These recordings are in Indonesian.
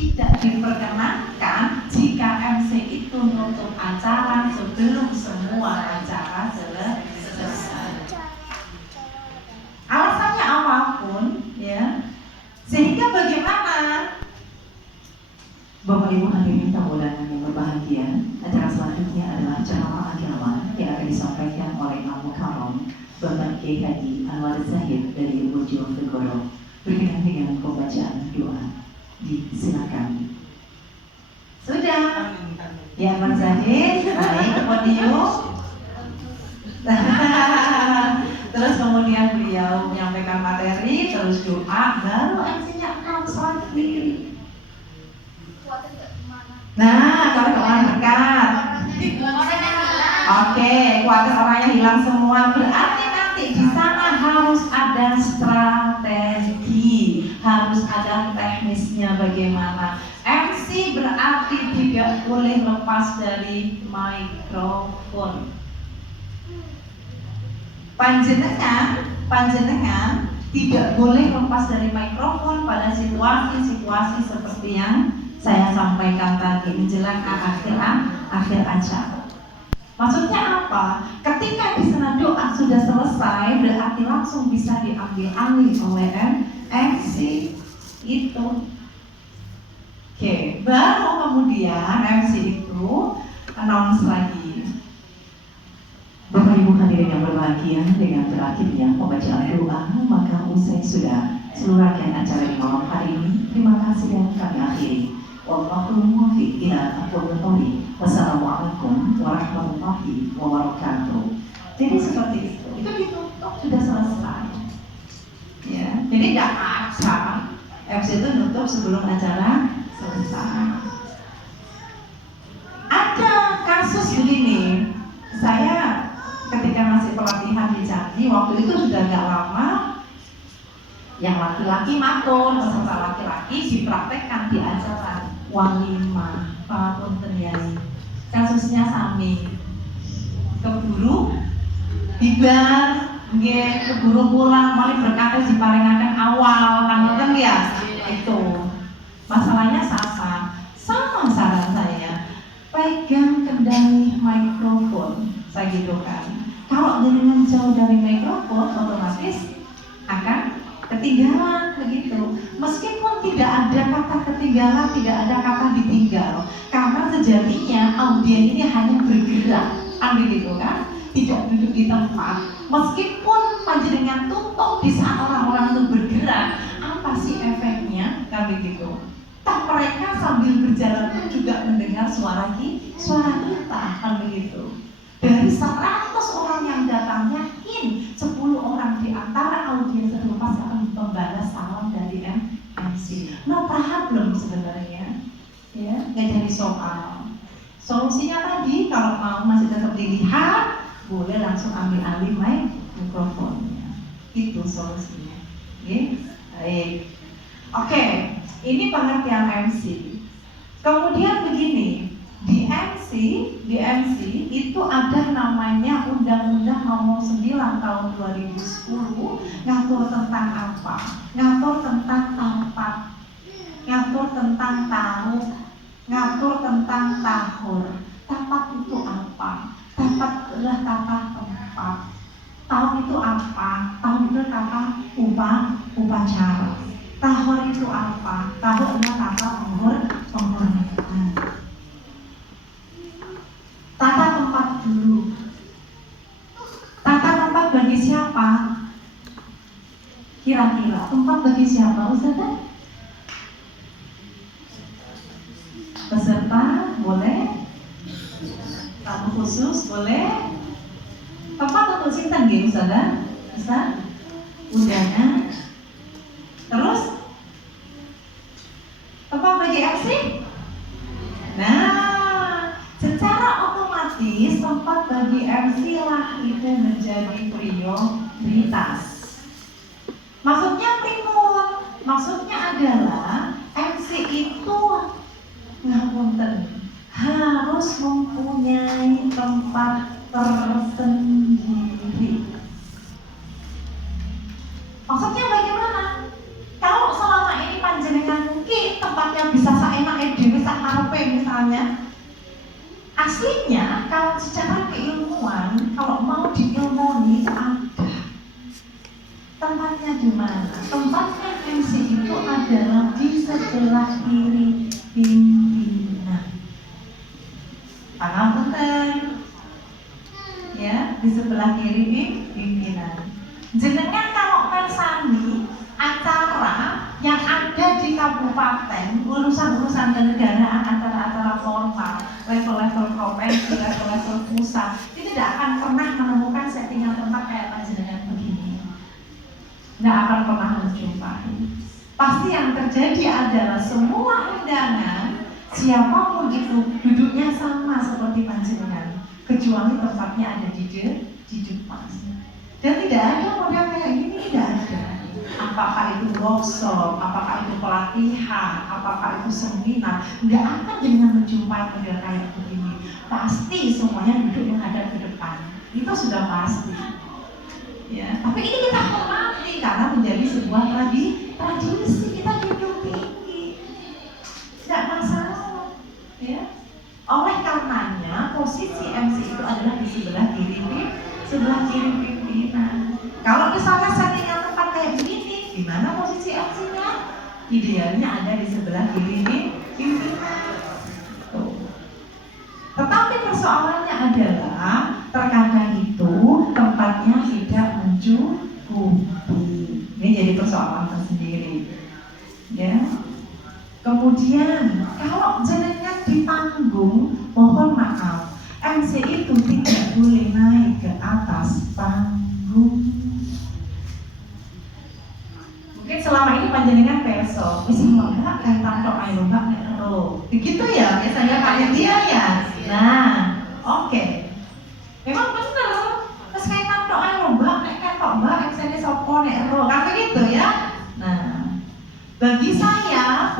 tidak diperkenankan jika MC itu nutup acara sebelum semua acara selesai. Alasannya apapun, ya. Sehingga bagaimana? Bapak Ibu hadirin tamu undangan yang berbahagia, acara selanjutnya adalah ceramah agama yang akan disampaikan oleh Al Mukarram Bapak Kiai Haji Anwar Zahid dari Bojonegoro. Berkenaan dengan pembacaan doa. Disilakan. Sudah. Ya, Anwar Zahid naik ke podium. Terus kemudian beliau menyampaikan materi, terus doa, baru MC-nya announce lagi. Nah, kalau orang dekat. Oke, khawatir orangnya hilang semua. Berarti nanti di sana harus ada strategi, harus ada teknisnya bagaimana. MC berarti tidak boleh lepas dari mikrofon. Panjenengan tidak boleh lepas dari mikrofon pada situasi-situasi seperti yang saya sampaikan tadi menjelang akhir acara. Maksudnya apa? Ketika di sana doa sudah selesai, berarti langsung bisa diambil alih oleh MC itu. Oke, baru kemudian MC itu announce lagi. Bapak Ibu hadirin yang berbahagia, dengan berakhirnya pembacaan doa, maka usai sudah seluruh rangkaian acara di malam hari ini. Terima kasih dan kami akhiri. Wallahul muwaffiq ila aqwamit thoriq. Wassalamualaikum warahmatullahi wabarakatuh. Jadi seperti itu ditutup sudah selesai. Ya, jadi tidak ada MC itu nutup sebelum acara selesai. Ada kasus begini, saya ketika masih pelatihan di Jambi waktu itu sudah agak lama, yang laki-laki matur, peserta laki-laki dipraktekkan di acara walimah Papunten Yai. Kasusnya sami, keburu bibar, keburu pulang, malah berkata diparingaken awal, kan ya itu. Masalahnya sama saran saya, pegang kendali mikrofon, saya gitu kan. Kalau dengan jauh dari mikrofon, otomatis akan ketinggalan begitu. Meskipun tidak ada kata ketinggalan, tidak ada kata ditinggal, karena sejatinya audien ini hanya bergerak, begitu kan? Tidak duduk di tempat. Meskipun panjenengan tutup di saat orang-orang itu bergerak, apa sih efeknya? Kan begitu. Tak mereka sambil berjalan pun juga mendengar suara kita, kan begitu. Dari 100 orang yang datang, yakin 10 orang di antara audiens itu pasti akan membalas salam dari MC. No problem sebenarnya, ya, nggak jadi soal. Solusinya tadi, kalau mau masih tetap dilihat, boleh langsung ambil alih mikrofonnya. Itu solusinya. Oke, baik. Oke, ini pengertian MC. Kemudian begini. Di MC itu ada namanya Undang-Undang Nomor 9 Tahun 2010 ngatur tentang apa? Ngatur tentang tempat, ngatur tentang taruh, ngatur tentang tahur. Tempat itu apa? Tempat adalah kata tempat. Tahun itu apa? Tahun itu kata upacara. Tahur itu apa? Tahur adalah kata penghormatan. Tata tempat dulu. Tata tempat bagi siapa? Kira-kira tempat bagi siapa, Ustazah? Peserta boleh, tamu khusus boleh. Tempat untuk sinten nggih, Ustazah? Ustaz? Undangan. Terus tempat bagi MC? Nah, secara otomatis tempat bagi MC lah itu menjadi prioritas. Maksudnya primun, maksudnya adalah MC itu ngapunten harus mempunyai tempat tersendiri. Maksudnya bagaimana? Kalau selama ini panjenengan mungkin tempatnya bisa saya misalnya. Aslinya kalau secara keilmuan, kalau mau diilmoni itu ada. Tempatnya di mana? Tempatnya MC itu adalah di sebelah kiri pimpinan. Paham betul? Ya, di sebelah kiri pimpinan. Jenengan kalau persani acara yang ada di kabupaten, urusan-urusan kenegaraan, acara-acara formal, level-level provinsi, level-level pusat, itu tidak akan pernah menemukan settingan tempat kayak panjenengan begini. Tidak akan pernah menjumpai. Pasti yang terjadi adalah semua undangan, siapapun itu duduknya sama seperti panjenengan, kecuali tempatnya ada di depan. Dan tidak ada model kayak gini, tidak ada. Apakah itu workshop, apakah itu pelatihan, apakah itu seminar, tidak akan dengan menjumpai model kayak begini. Pasti semuanya duduk menghadap ke depan. Itu sudah pasti. Ya, tapi ini kita hormati karena menjadi sebuah tradisi, kita duduk tinggi, tidak masalah. Ya. Oleh karenanya posisi MC itu adalah di sebelah kiri pimpinan. Kalau misalnya settingan tempat kayak begini, di mana posisi MC-nya? Idealnya ada di sebelah kiri pimpinan. Tetapi persoalannya adalah terkadang itu tempatnya tidak mencukupi. Ini jadi persoalan tersendiri. Ya. Kemudian kalau jenengan di panggung, mohon maaf, MC itu tidak boleh naik ke atas panggung. Mungkin selama ini panjenengan perso, misi mbak kan tampok ayo mbak nek begitu ya biasanya panitia ya. Nah, oke. Memang benar. Terus kayak tampok ayo mbak nek ketok mbak MC-ne sopo nek ero kan begitu ya. Nah, bagi saya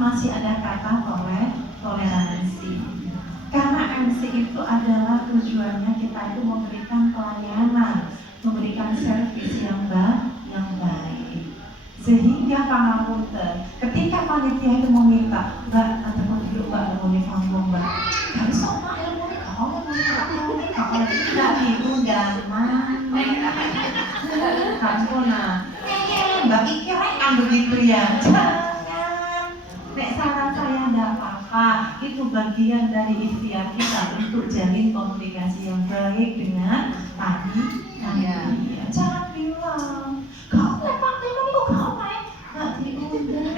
masih ada kata toleransi. Karena MC itu adalah tujuannya kita itu memberikan pelayanan, memberikan servis yang baik. Sehingga pangapunten, ketika panitia itu meminta, mbak, nanti mau duduk mbak, mau dipanggung mbak. Harus sama ilmu nih, kalau tidak diundang mana? Kampuna, mbak pikirnya kan begitu ya? Jangan. Nek saran saya tidak apa-apa, itu bagian dari ikhtiar kita untuk jalin komunikasi yang baik dengan panitia. Jangan bilang, kamu lepak ilmu itu kamu nggak diundang.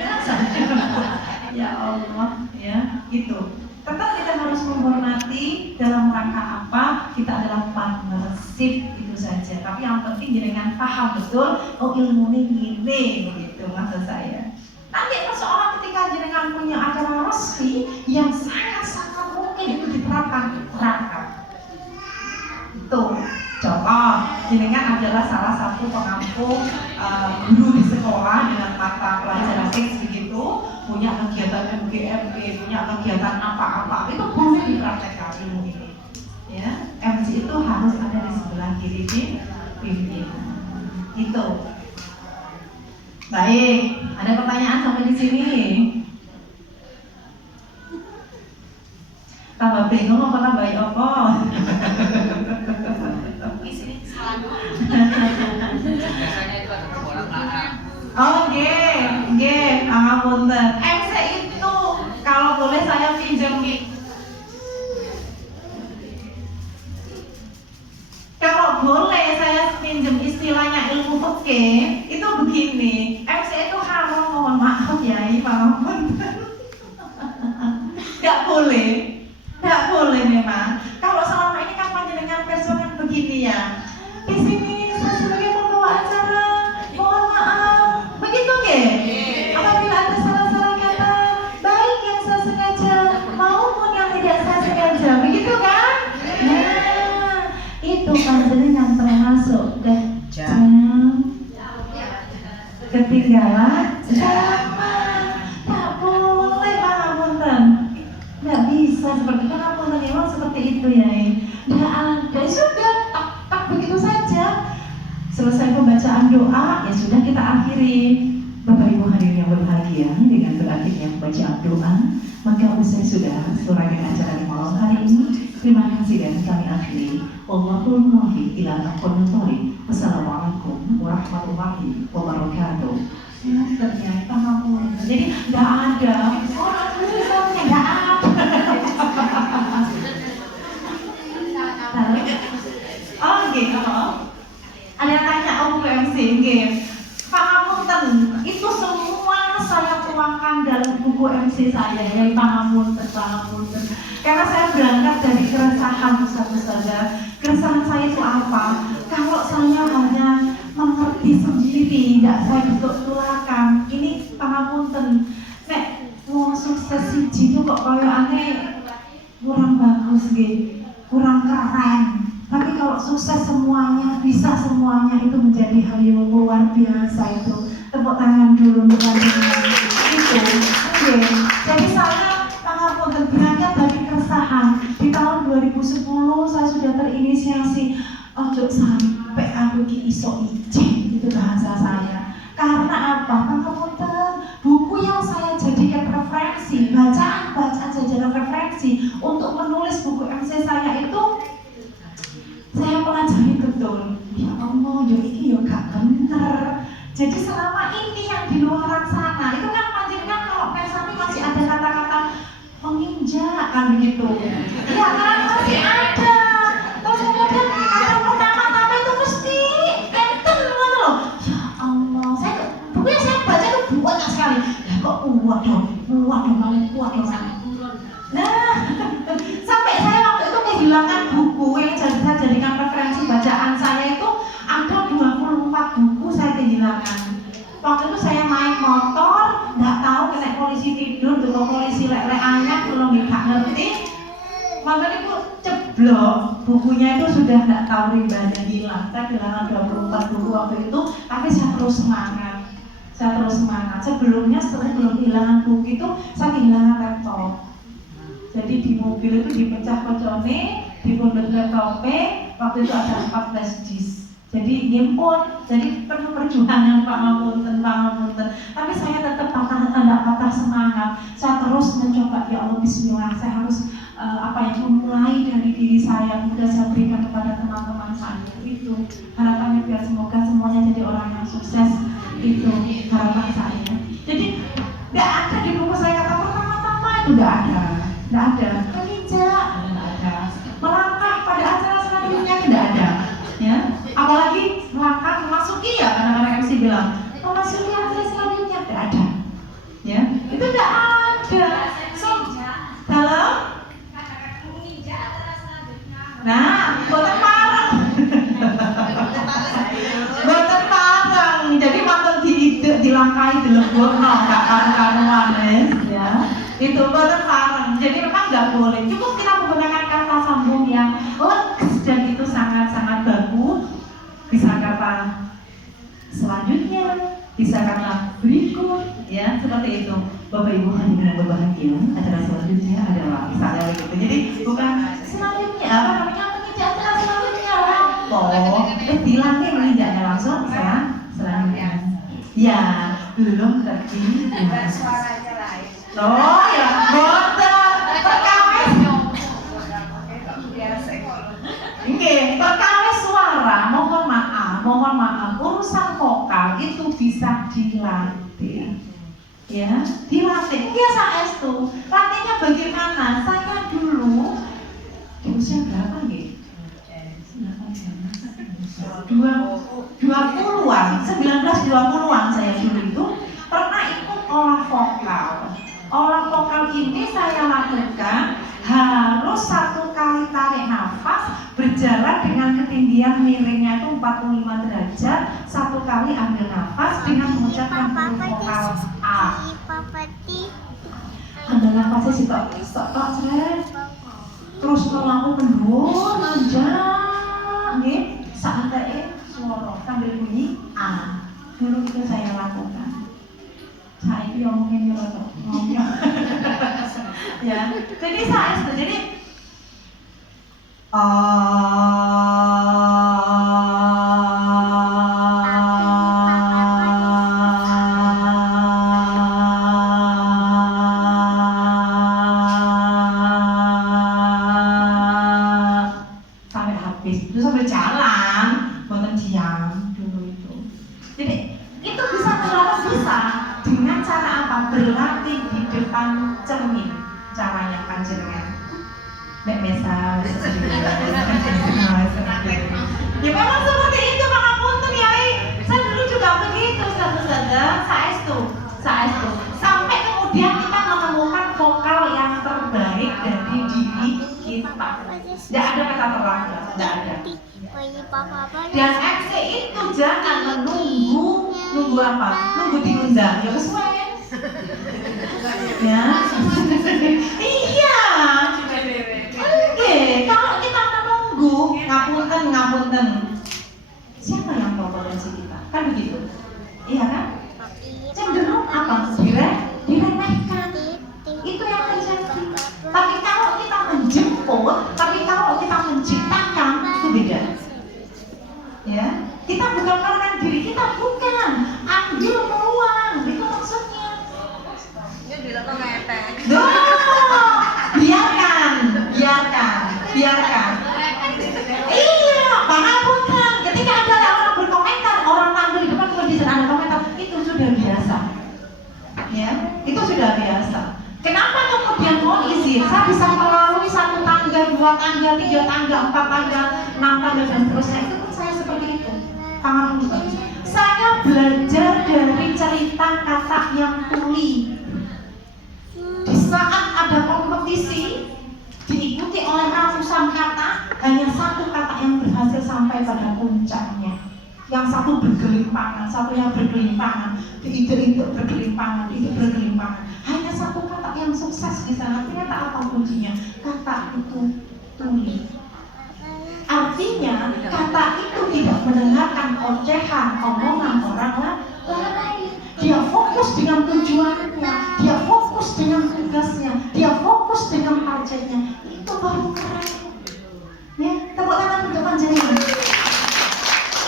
Ya Allah, ya gitu. Tetap kita harus menghormati dalam rangka apa, kita adalah partnership itu saja. Tapi yang penting jangan paham betul, oh ilmu ini begitu maksud saya. Nanti persoalan ketika jenengan punya acara resmi yang sangat-sangat mungkin itu diterapkan. Itu contoh, jenengan adalah salah satu pengampu guru di sekolah dengan mata pelajaran fix begitu, punya kegiatan MGMG, punya kegiatan apa-apa, itu boleh dipraktekkan ilmu ini. Ya, MC itu harus ada di sebelah kiri pimpinan. Itu. Baik, ada pertanyaan sampai di sini? Tambah bingung apa tambah apa? Isi salam. Biasanya itu ada perbolak-balik. Oke, pangapunten. MC itu kalau boleh saya pinjam kalau boleh saya pinjam istilahnya ilmu fikih itu begini. MC itu haram, mohon maaf ya, pangapunten. Nggak boleh memang. Kalau selama ini kan panjenengan personal begini ya. Di sini saya sebagai pembawa acara, mohon maaf. Begitu nggih? Apabila ada salah-salah kata, baik yang saya sengaja maupun yang tidak saya sengaja, begitu kan? Nah, itu panjenengan termasuk ketinggalan zaman. Tak boleh pangapunten. Nggak bisa seperti itu, pangapunten memang seperti itu ya. Nggak ada, sudah tak begitu saja. Selesai pembacaan doa, ya sudah kita akhiri. Bapak Ibu hadirin yang berbahagia, dengan berakhirnya pembacaan doa, maka Maka usai sudah serangkaian acara di malam hari ini. Terima kasih dan kami akhiri. Wallahul muwaffiq ila aqwamit thoriq. Wassalamualaikum warahmatullahi wabarakatuh. Ya, ternyata kamu. Jadi nggak ada orang misalnya nggak ada. Oh, gitu. Ada yang tanya MC, gitu. Pak Ngapunten, itu semua saya tuangkan dalam buku MC saya, ya Pak Ngapunten. Karena saya berangkat dari keresahan Ustaz-Ustazah. Keresahan saya itu apa? Kalau saya hanya mengerti sendiri, tidak saya tularkan. Ini Pak Ngapunten, nek wong sukses siji itu kok kayak aneh kurang bagus, gitu, kurang keren. Tapi kalau sukses semuanya, bisa semuanya, itu menjadi hal yang luar biasa itu. Tepuk tangan dulu untuk kalian itu. Okay. Jadi saya Pangapunten berangkat dari keresahan. Di tahun 2010 saya sudah terinisiasi. Ojo sampai aku ki iso izin, itu bahasa saya. Karena apa? Pangapunten, buku yang saya jadikan referensi, bacaan jajaran referensi untuk menulis buku MC saya itu, saya pelajari betul. Ya Allah, ya ini ya gak bener. Jadi selama ini yang di luar sana itu kan panjenengan kalau Persami masih ada kata-kata menginjak kan begitu. Ya kan masih ada. Terus kemudian kata pertama-tama itu mesti enten loh. Ya Allah, buku yang saya baca itu banyak sekali. Ya kok kuat dong, kuat dong. Nah, sampai saya waktu itu kehilangan buku yang saya jadikan referensi bacaan saya itu ada 24 buku saya kehilangan. Waktu itu saya naik motor, nggak tahu kena polisi tidur, dulu polisi lek-lekannya belum nggak ngerti. Makanya itu ceblok, bukunya itu sudah nggak tahu rimbanya hilang. Saya kehilangan 24 buku waktu itu, tapi saya terus semangat. Sebelumnya setelah belum kehilangan buku itu, saya kehilangan laptop. Jadi di mobil itu dipecah kocone, dipundut laptopnya, waktu itu ada 14 disk. Jadi ngimpun, jadi penuh perjuangan Pak Ngapunten. Tapi saya tetap patah semangat. Saya terus mencoba, ya Allah Bismillah, saya harus memulai dari diri saya, kemudian saya berikan kepada teman-teman saya. Itu harapannya biar semoga semuanya jadi orang yang sukses. Itu harapan saya. Jadi nggak ada di buku saya kata pertama-tama itu nggak ada. Menginjak, tidak ada. Melangkah pada acara selanjutnya tidak ada. Ya, apalagi melangkah memasuki, ya kadang-kadang MC bilang memasuki acara selanjutnya tidak ada. Ya, itu tidak ada. So, dalam boten parang. Boten parang. Jadi mantan dilangkai dilebokno gak karuan ya. Itu boten parang. Jadi memang nggak boleh. Cukup kita menggunakan kata sambung yang leges dan itu sangat-sangat bagus. Bisa kata selanjutnya, bisa kata berikut, ya seperti itu. Bapak Ibu hadirin yang berbahagia, acara selanjutnya adalah misalnya begitu. Jadi bukan selanjutnya penginjak acara selanjutnya bilangnya penginjaknya langsung selanjutnya. Ya belum tadi. Suaranya lain. Oh ya, boten perkawis. Oke, perkawis suara, mohon maaf, urusan vokal itu bisa dilatih. Ya, dilatih. Biasa itu. Latihnya bagaimana? Saya dulu di usia berapa nih? 20-an, 1920-an saya dulu itu pernah ikut olah vokal. Olah vokal ini saya lakukan harus 1 kali tarik nafas berjalan dengan ketinggian miringnya itu 45 derajat, 1 kali ambil nafas dengan mengucapkan huruf vokal A. Ambil nafasnya stop, terus melakukan mendhuwur nanjak nggih saatnya suara sambil bunyi A. Dulu itu saya lakukan. Saya itu ngomongin ngomong. Ya, jadi saya itu jadi di depan cermin caranya panjenengan. Mek mesa ya memang seperti itu Pak Ngapunten Yai. Saya dulu juga begitu saudara saestu. Sampai kemudian kita menemukan vokal yang terbaik dari diri kita. Tidak ada kata terlambat, tidak ada. Dan MC itu jangan menunggu apa? Nunggu diundang. Ya kesuwen. Ya. Iya. Oke, kalau kita menunggu, ngapunten. Siapa yang tahu potensi kita? Kan begitu. Iya kan? Cenderung apa? Diremehkan. Itu yang terjadi. Tapi kalau kita menjemput, tapi kalau kita menciptakan, itu beda. Ya, kita bukan menekan diri kita, bukan. Ambil peluang, itu maksudnya. Ini bilang ngetek. Biarkan. Iya, Pak Ngapunten. Ketika ada orang berkomentar, orang tampil di depan kemudian ada komentar, itu sudah biasa. Ya, itu sudah biasa. Kenapa kemudian mohon izin? Saya bisa melalui 1 tangga, 2 tangga, 3 tangga, 4 tangga, 6 tangga dan seterusnya. Itu pun saya seperti itu. Pak Ngapunten. Saya belajar dari cerita kata yang tuli. Di saat ada kompetisi diikuti oleh ratusan kata, hanya 1 kata yang berhasil sampai pada puncaknya. Yang satu bergelimpangan, satunya bergelimpangan, itu bergelimpangan. Hanya 1 kata yang sukses di sana. Ternyata apa kuncinya? Kata itu tuli. Artinya kata itu tidak mendengarkan ocehan, omongan orang lain. Dia fokus dengan tujuannya, dia fokus dengan tugasnya, dia fokus dengan targetnya. Itu baru keren. Ya, tepuk tangan untuk panjenengan.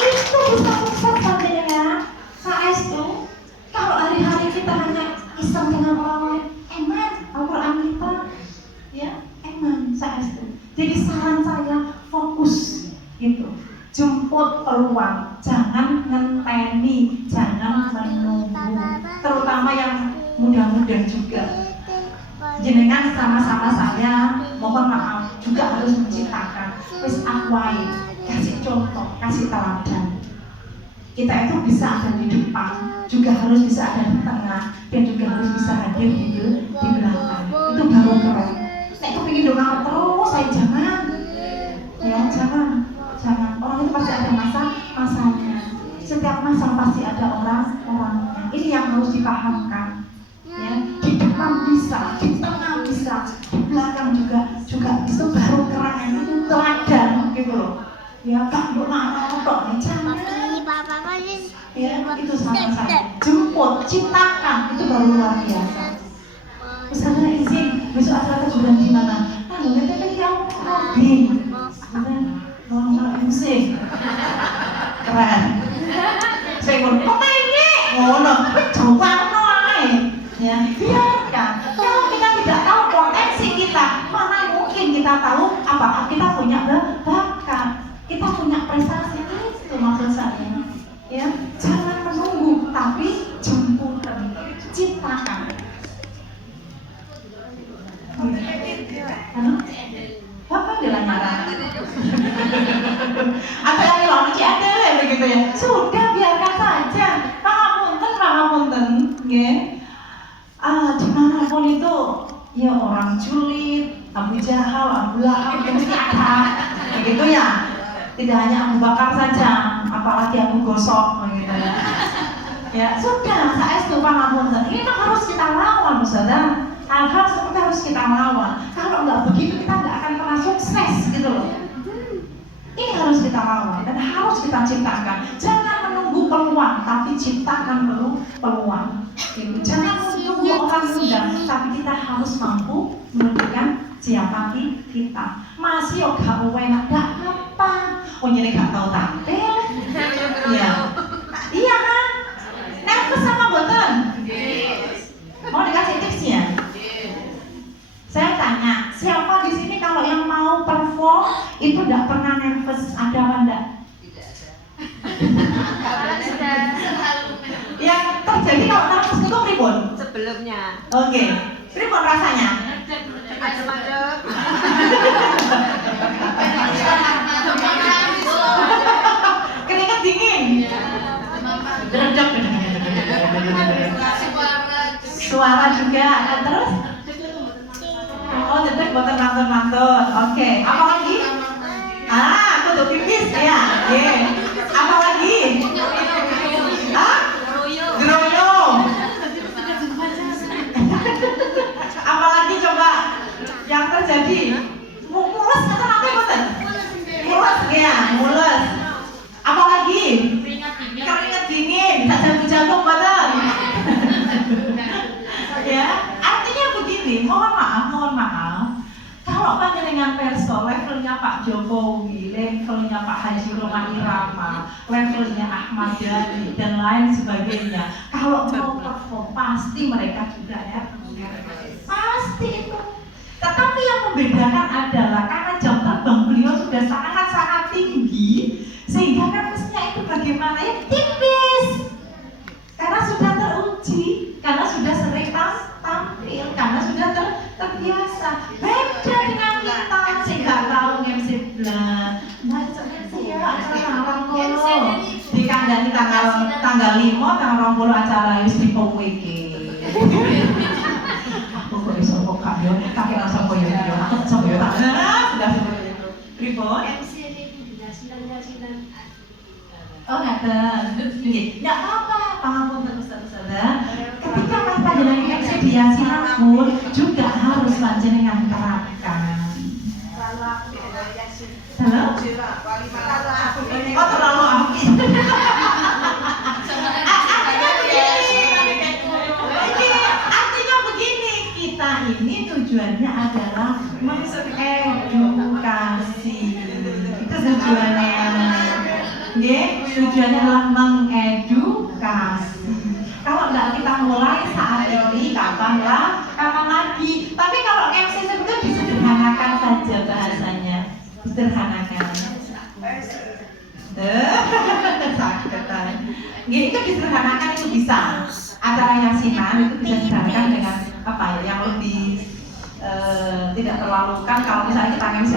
Itu bisa sukses panjenengan. Saestu. Kalau hari-hari kita hanya iseng dengan orang lain, eman Al-Quran kita, ya eman saestu. Jadi saran saya fokus gitu. Jemput peluang, jangan ngenteni, jangan menunggu. Terutama yang muda-muda juga. Jenengan sama-sama saya, mohon maaf, juga harus menciptakan. Wis akwai, kasih contoh, kasih teladan. Kita itu bisa ada di depan, juga harus bisa ada di tengah, dan juga harus bisa hadir di belakang. Itu baru keren. Nek kepingin dongang terus, saya jangan. Ya jangan. Orang itu pasti ada masanya. Setiap masa pasti ada orang-orangnya. Ini yang harus dipahamkan. Ya, di depan bisa, di tengah bisa, di belakang juga itu baru keren. Itu teladan gitu loh. Ya gak marah kok, jangan. Ya itu saran saya. Jemput, ciptakan, itu baru luar biasa. Misalnya izin, besok acara kejuaraan di mana? Nanti kita Robin. Ngomong MC keren. Saya ngomong pemainnya ngono, coba ae. Ya, biarkan. Kalau kita tidak tahu potensi kita, mana mungkin kita tahu apakah kita punya bakat, kita punya prestasi. Itu maksud saya. Ya, jangan menunggu, tapi jemput, ciptakan. Apa dilanyaran? Apa yang lalu ada begitu ya? Sudah biarkan saja. Pangapunten, ya. Dimanapun itu, ya orang julid, Abu Jahal, Abu Lahab, itu ada, begitu ya. Tidak hanya Abu Bakar saja, apalagi Abu Gosok, begitu ya. Ya sudah, saestu pangapunten. Ini kan harus kita lawan, saudara. Hal-hal seperti harus kita lawan. Kalau nggak begitu kita nggak akan pernah sukses gitu loh. Ini harus kita lawan dan harus kita ciptakan. Jangan menunggu peluang, tapi ciptakan peluang. Gitu. Jangan menunggu orang muda, tapi kita harus mampu menunjukkan siapa kita. Masih gak enak, gak apa. Jadi gak tahu tampil. Iya, iya kan? Nervous sama boten? Mau dikasih tipsnya? Saya tanya, siapa di sini kalau yang mau perform itu tidak pernah nervous, ada apa enggak? Tidak ada. Yang terjadi kalau nervous itu ribut? Sebelah sebelumnya. Oke. Pripun rasanya? Adem-adem. Keringat dingin. Dedek. Suara juga. Terus? Oh, dedek boten mantun-mantun. Oke. Apa lagi? Ah, kudu pipis ya. Oke. Apa lagi? Ah? Geroyo. Apalagi coba yang terjadi? Mules kata nanti boten? Mules ya, mules. Apalagi? Keringat dingin. Tak jago-jago boten? Ya, artinya begini. Mohon maaf. Kalau panjenengan perso levelnya Pak Jokowi, levelnya Pak Haji Roma Irama, levelnya Ahmad Dhani dan lain sebagainya, kalau mau perform pasti mereka juga ya, pasti itu. Tetapi yang membedakan adalah karena jam terbang beliau sudah sangat-sangat tinggi, sehingga nervousnya itu bagaimana ya tipis, karena sudah teruji, karena sudah sering tampil, karena sudah terbiasa. Beda dengan kita sehingga tahu MC blah. Nah, ya acara kono dikandani tanggal 5 tanggal 20 acara wis dipomo iki. Kok iso kok kabeh tak kira sapa yo tak. Sudah seperti itu. Pripun? Oh, ngaten. Nggih, enggak apa-apa. Pangapunten Ustaz-ustazah. Ketika panjenengan MC dia sinapun juga harus panjenengan terapkan. Halo? Oh, terlalu aktif. Artinya begini, kita ini tujuannya adalah mengedukasi. Itu tujuannya. Nggih, tujuannya adalah mengedukasi. Kalau enggak kita mulai saat ini, kapan lagi? Tapi kalau MC itu disederhanakan saja bahasanya, disederhanakan. Saketan. Itu disederhanakan itu bisa. Acara yasinan itu bisa disederhanakan dengan apa ya? Yang lebih tidak terlalu kan kalau misalnya kita MC